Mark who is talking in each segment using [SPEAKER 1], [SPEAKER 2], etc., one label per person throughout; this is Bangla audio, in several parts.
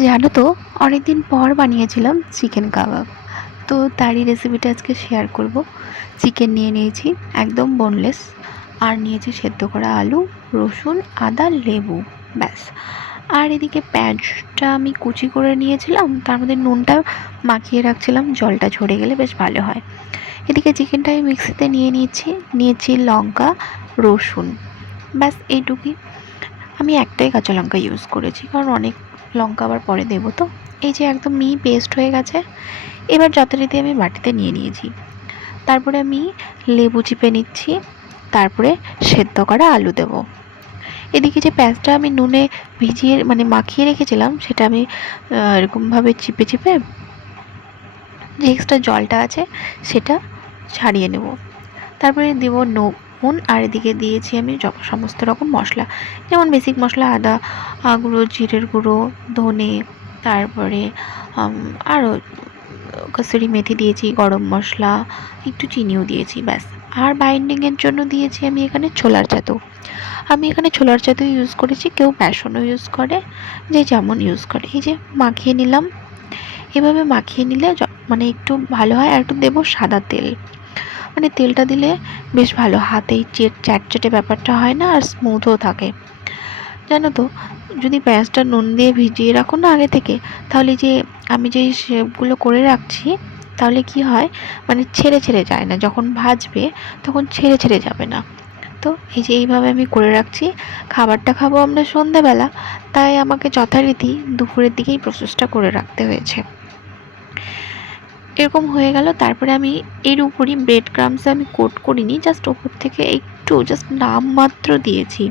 [SPEAKER 1] জানো তো, অনেকদিন পর বানিয়েছিলাম চিকেন কাবাব তো তারই রেসিপিটা আজকে শেয়ার করব। চিকেন নিয়ে নিয়েছি একদম বোনলেস আর নিয়েছি সেদ্ধ করা আলু, রসুন, আদা, লেবু, ব্যাস। আর এদিকে পেঁয়াজটা আমি কুচি করে নিয়েছিলাম, তার মধ্যে নুনটা মাখিয়ে রাখছিলাম, জলটা ঝরে গেলে বেশ ভালো হয়। এদিকে চিকেনটা আমি মিক্সিতে নিয়ে নিয়েছি নিয়েছি লঙ্কা, রসুন, ব্যাস এইটুকুই। আমি একটাই কাঁচা লঙ্কা ইউজ করেছি, কারণ অনেক লঙ্কা আবার পরে দেবো তো। এই যে একদম মিহি পেস্ট হয়ে গেছে, এবার যথারীতি আমি বাটিতে নিয়ে নিয়েছি। তারপরে আমি লেবু চিপে নিচ্ছি, তারপরে সেদ্ধ করা আলু দেবো। এদিকে যে পেঁয়াজটা আমি নুনে ভিজিয়ে মানে মাখিয়ে রেখেছিলাম, সেটা আমি এরকমভাবে চিপে চিপে যে এক্সট্রা জলটা আছে, সেটা ছাড়িয়ে নেব। তারপরে দেবো নুন আর এদিকে দিয়েছি আমি সমস্ত রকম মশলা। যেমন বেসিক মশলা, আদা গুঁড়ো, জিরের গুঁড়ো, ধনে, তারপরে আরও কসুরি মেথি দিয়েছি, গরম মশলা, একটু চিনিও দিয়েছি, ব্যাস। আর বাইন্ডিংয়ের জন্য দিয়েছি আমি এখানে ছোলার চাতু আমি এখানে ছোলার চাতু ইউজ করেছি, কেউ বেসনও ইউজ করে, যে যেমন ইউজ করে। এই যে মাখিয়ে নিলাম। এভাবে মাখিয়ে নিলে মানে একটু ভালো হয় আর একটু দেবো সাদা তেল। মানে তেলটা দিলে বেশ ভালো। হাতেই চ্যাটচেটে ব্যাপারটা হয় না আর স্মুথও থাকে। জানো তো, যদি পেঁয়াজটা নুন দিয়ে ভিজিয়ে রাখো না আগে থেকে, তাহলে যে আমি যেই শেপগুলো করে রাখছি, তাহলে কি হয়? মানে ছেড়ে ছেড়ে যায় না। যখন ভাজবে, তখন ছেড়ে ছেড়ে যাবে না। তো এই যে এইভাবে আমি করে রাখছি। খাবারটা খাব আমরা সন্ধেবেলা। তাই আমাকে যথারীতি দুপুরের দিকেই প্রসেসটা করে রাখতে হয়েছে। এরকম হয়ে গেল। তারপরে আমি এর উপরই ব্রেড ক্রামসে আমি কোট করিনি জাস্ট ওপর থেকে একটু জাস্ট নামমাত্র দিয়েছি।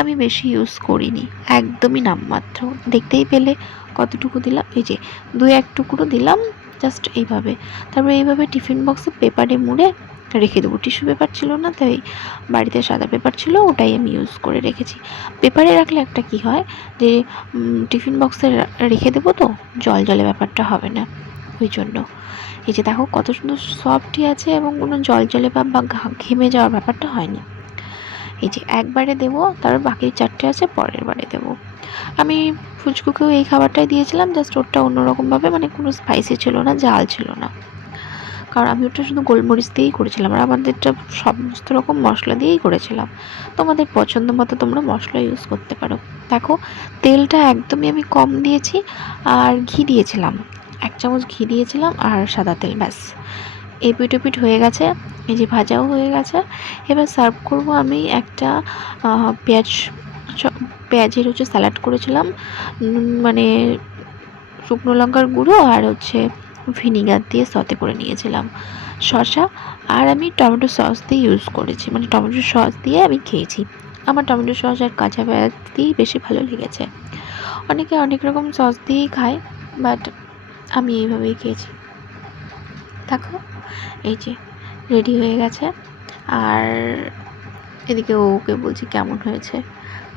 [SPEAKER 1] আমি বেশি ইউজ করিনি, একদমই নামমাত্র। দেখতেই পেলে কতটুকু দিলাম, এই যে দু এক টুকরো দিলাম জাস্ট এইভাবে। তারপরে এইভাবে টিফিন বক্সে পেপারে মুড়ে রেখে দেবো। টিস্যু পেপার ছিল না, তাই বাড়িতে সাদা পেপার ছিল, ওটাই আমি ইউজ করে রেখেছি। পেপারে রাখলে একটা কি হয় যে টিফিন বক্সে রেখে দেবো তো, জল জলে ব্যাপারটা হবে না। ওই জন্য। এই যে দেখো কত সুন্দর সফটই আছে এবং কোনো জল জলে বা ঘেমে যাওয়ার ব্যাপারটা হয়নি। এই যে একবারে দেবো, তারপর বাকি চারটে আছে, পরের বারে দেবো। আমি ফুচকুকেও এই খাবারটাই দিয়েছিলাম জাস্ট ওটা অন্যরকমভাবে মানে কোনো স্পাইসি ছিল না, জাল ছিল না। কারণ আমি ওটা শুধু গোলমরিচ দিয়েই করেছিলাম, আর আমাদেরটা সমস্ত রকম মশলা দিয়েই করেছিলাম। তোমাদের পছন্দ মতো তোমরা মশলা ইউজ করতে পারো। দেখো, তেলটা একদমই আমি কম দিয়েছি, আর ঘি দিয়েছিলাম। এক চামচ ঘি দিয়েছিলাম আর সাদা তেল, ব্যাস। এই পিঠ হয়ে গেছে, এই যে ভাজাও হয়ে গেছে। এবার সার্ভ করব আমি একটা পেঁয়াজ পেঁয়াজের হচ্ছে স্যালাড করেছিলাম। মানে শুকনো লঙ্কার গুঁড়ো আর হচ্ছে ভিনিগার দিয়ে সতে করে নিয়েছিলাম। শসা আর আমি টমেটো সস দিয়ে ইউজ করেছি। মানে টমেটো সস দিয়ে আমি খেয়েছি। আমার টমেটো সস আর কাঁচা পেঁয়াজ দিয়েই বেশি ভালো লেগেছে। অনেকে অনেক রকম সস দিয়েই খায় বাট আমি এইভাবেই খেয়েছি। দেখো, এই যে রেডি হয়ে গেছে। আর এদিকে ওকে বলছি কেমন হয়েছে?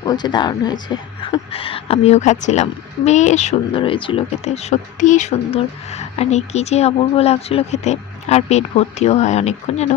[SPEAKER 1] বলছে দারুণ হয়েছে। আমিও খাচ্ছিলাম। বেশ সুন্দর হয়েছিল খেতে, সত্যিই সুন্দর। মানে কী যে অপূর্ব লাগছিল খেতে। আর পেট ভর্তিও হয় অনেকক্ষণ যেন।